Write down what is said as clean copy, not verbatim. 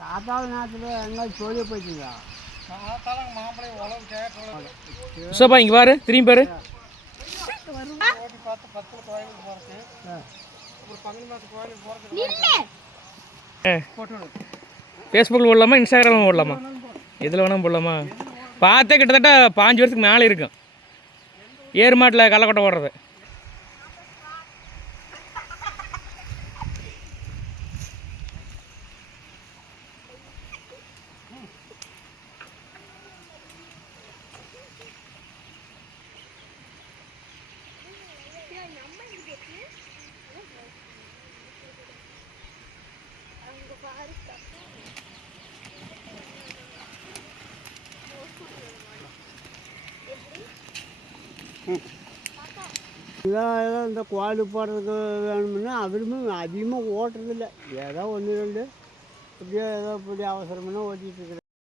காத்தால நேரத்தில் எங்கேயாச்சும் சொல்லி போயிட்டுங்களா? உஷாப்பா இங்கே பாரு, திரும்பி பாரு. ஃபேஸ்புக்கில் போடலாமா, இன்ஸ்டாகிராமில் போடலாமா? எதில் வேணால் போடலாமா? பார்த்தே கிட்டத்தட்ட 5 வருஷத்துக்கு மேலே இருக்கும் ஏறு மாட்டில் கள்ளக்கொட்டை ஓடுறது. ஏதோ இந்த கோயில் போடுறதுக்கு வேணும்னா அவருமே அதிகமாக ஓட்டுறதில்ல. ஏதோ ஒன்று ரெண்டு இப்படியே ஏதோ இப்படி அவசரம்னா ஓட்டிகிட்டு இருக்கிறாங்க.